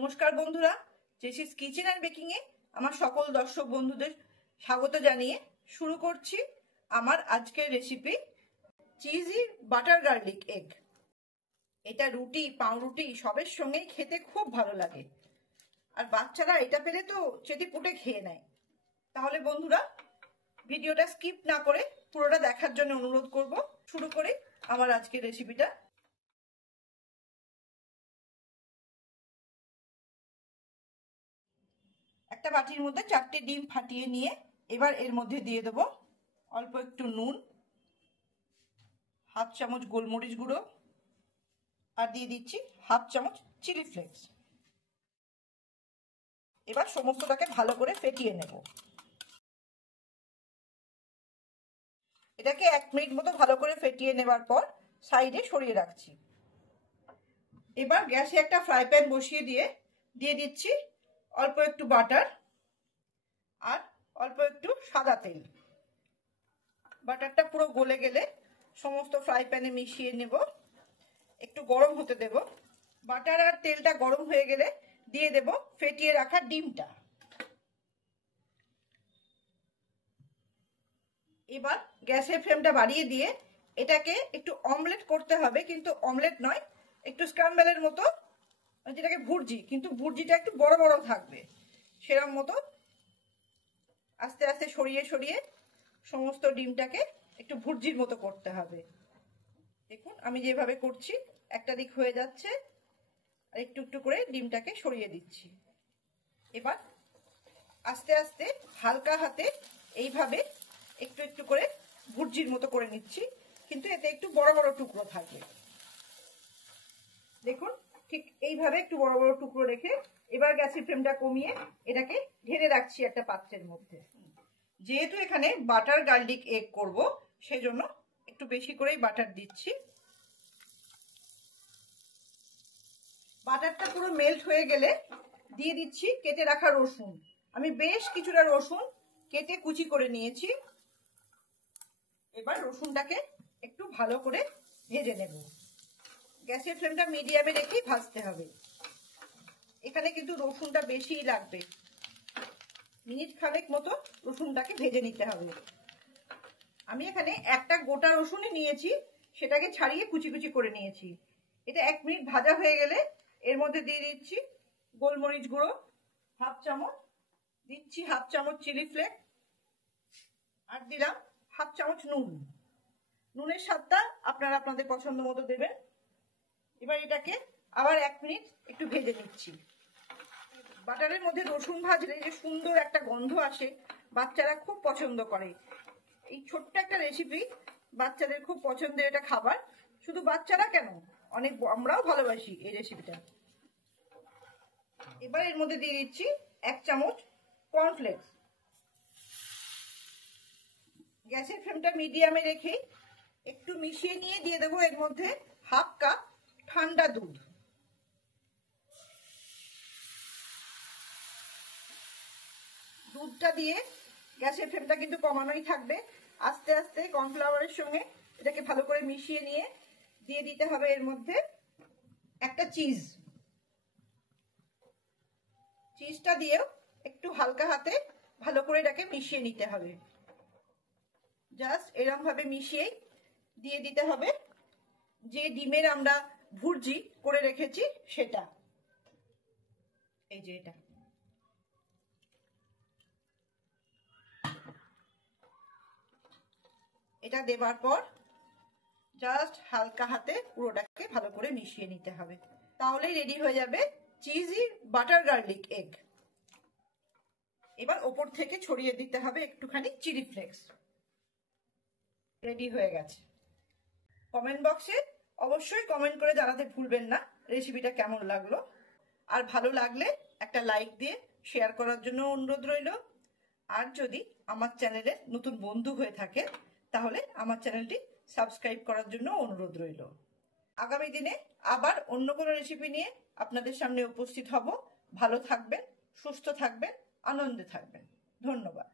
নমস্কার বন্ধুরা, জেসিস kitchen and baking এ আমার সকল দর্শক বন্ধুদের স্বাগত জানিয়ে শুরু করছি আমার আজকের recipe cheesy butter garlic egg. এটা রুটি, পাউরুটি সবের সঙ্গেই খেতে খুব ভালো লাগে, আর বাচ্চারা এটা পেলে তো চেটে পুটে খেয়ে নেয়। তাহলে বন্ধুরা, ভিডিওটা স্কিপ না করে পুরোটা দেখার জন্য অনুরোধ করব। শুরু করি আমার আজকের রেসিপিটা। একটা বাটির মধ্যে 4টে ডিম ফাটিয়ে নিয়ে এবার এর মধ্যে দিয়ে দেব অল্প একটু নুন, হাফ চামচ গোলমরিচ গুঁড়ো, আর দিয়ে দিচ্ছি হাফ চামচ চিলি ফ্লেক্স। এবার সমস্তটাকে ভালো করে ফেটিয়ে নেব। এটাকে 1 মিনিট মতো ভালো করে ফেটিয়ে নেবার পর সাইডে সরিয়ে রাখছি। এবার গ্যাসে একটা ফ্রাই প্যান বসিয়ে দিয়ে দিচ্ছি অল্প একটু বাটার আর অল্প একটু সাদা তেল। বাটারটা পুরো গলে গেলে সমস্ত ফ্রাই প্যানে মিশিয়ে নেব, একটু গরম হতে দেব। বাটার আর তেলটা গরম হয়ে গেলে দিয়ে দেব ফেটিয়ে রাখা ডিমটা। এবার গ্যাসের ফ্লেমটা বাড়িয়ে দিয়ে এটাকে একটু অমলেট করতে হবে, কিন্তু অমলেট নয়, একটু স্ক্র্যাম্বলের মতো, যেটাকে ভুর্জি, কিন্তু ভুর্জিটা একটু বড় বড় থাকবে সেরকম মতো আস্তে আস্তে সরিয়ে সরিয়ে সমস্ত ডিমটাকে একটু ভুর্জির মতো করতে হবে। দেখুন আমি যেভাবে করছি, একটা দিক হয়ে যাচ্ছে আর একটু একটু করে ডিমটাকে সরিয়ে দিচ্ছি। এবার আস্তে আস্তে হালকা হাতে এইভাবে একটু একটু করে ভুর্জির মতো করে নিচ্ছি, কিন্তু এতে একটু বড় বড় টুকরো থাকবে। দেখুন ঠিক এইভাবে একটু বড় বড় টুকরো রেখে এবার গ্যাসের ফ্লেমটা কমিয়ে এটাকে ঢেলে রাখছি একটা পাত্রের মধ্যে। যেহেতু এখানে বাটার গার্লিক এগ করব, সেজন্য একটু বেশি করেই বাটার দিচ্ছি। বাটারটা পুরো মেল্ট হয়ে গেলে দিয়ে দিচ্ছি কেটে রাখা রসুন। আমি বেশ কিছুটা রসুন কেটে কুচি করে নিয়েছি। এবার রসুনটাকে একটু ভালো করে ভেজে নেব। গ্যাসের ফ্লেমটা মিডিয়ামে রেখেই ভাজতে হবে। এখানে কিন্তু রসুনটা বেশিই লাগবে, মিনিট খানেক মতো রসুনটাকে ভেজে নিতে হবে। আমি এখানে একটা গোটা রসুনই নিয়েছি, সেটাকে ছাড়িয়ে কুচি কুচি করে নিয়েছি। এটা 1 মিনিট ভাজা হয়ে গেলে এর মধ্যে দিয়ে দিচ্ছি গোলমরিচ গুঁড়ো হাফ চামচ, দিচ্ছি হাফ চামচ চিলি ফ্লেক্স, আর দিলাম হাফ চামচ নুন। নুনের স্বাদটা আপনারা আপনাদের পছন্দ মতো দেবেন। এবার এটাকে আবার 1 মিনিট একটু ভেজে নিচ্ছি। বাটারের মধ্যে রসুন ভাজলে যে সুন্দর একটা গন্ধ আসে, বাচ্চারা খুব পছন্দ করে। এই ছোট্ট একটা রেসিপি বাচ্চাদের খুব পছন্দের এটা খাবার। শুধু বাচ্চারা কেন, অনেক আমরাও ভালোবাসি এই রেসিপিটা। এবার এর মধ্যে দিয়ে দিচ্ছি 1 চামচ কর্নফ্লেক্স। গ্যাসের ফ্লেমটা মিডিয়ামে রেখে একটু মিশিয়ে নিয়ে দিয়ে দেবো এর মধ্যে হাফ কাপ ঠান্ডা দুধ। দুধটা দিয়ে গ্যাসের ফ্লেমটা কিন্তু কমানোই থাকবে। আস্তে আস্তে কর্নফ্লাওয়ারের সঙ্গে এটাকে ভালো করে মিশিয়ে নিয়ে দিয়ে দিতে হবে এর মধ্যে একটা চিজ। চিজটা দিয়েও একটু হালকা হাতে ভালো করে এটাকে মিশিয়ে নিতে হবে। জাস্ট এরকম ভাবে মিশিয়ে দিয়ে দিতে হবে যে ডিমের আমরা ভুর্জি করে রেখেছি সেটা, এই যে এটা। এটা দেবার পর জাস্ট হালকা হাতে পুরোটাকে ভালো করে মিশিয়ে নিতে হবে, তাহলেই রেডি হয়ে যাবে চিজি বাটার গার্লিক এগ। এবার ওপর থেকে ছড়িয়ে দিতে হবে একটুখানি চিলি ফ্লেক্স। রেডি হয়ে গেছে। কমেন্ট বক্সে অবশ্যই কমেন্ট করে জানাতে ভুলবেন না রেসিপিটা কেমন লাগলো, আর ভালো লাগলে একটা লাইক দিয়ে শেয়ার করার জন্য অনুরোধ রইল। আর যদি আমার চ্যানেলে নতুন বন্ধু হয়ে থাকে তাহলে আমার চ্যানেলটি সাবস্ক্রাইব করার জন্য অনুরোধ রইল। আগামী দিনে আবার অন্য কোনো রেসিপি নিয়ে আপনাদের সামনে উপস্থিত হব। ভালো থাকবেন, সুস্থ থাকবেন, আনন্দে থাকবেন। ধন্যবাদ।